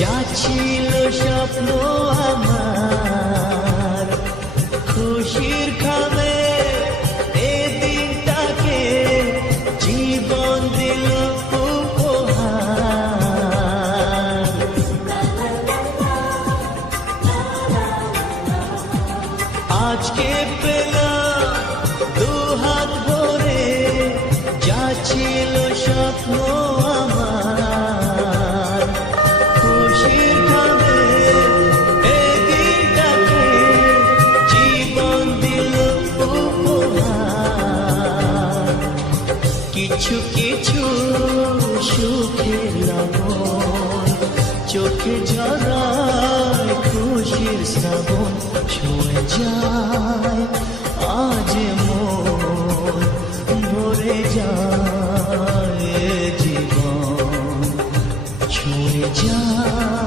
যা ছিল স্বপ্ন আমার খুশির খাবে এ দিনটাকে জীবন দিল উপহার। আজকে পেলাম দুহাত ভরে যা ছিল স্বপ্ন আমার খুশির খাবে এ দিনটাকে জীবন দিল উপহার। কিছু কিছু সুখের লবণ চোখে ঝরায় খুশির শ্রাবণ ছুঁয়ে যায় আজ মন ভরে যায় জীবন ছুঁয়ে যায়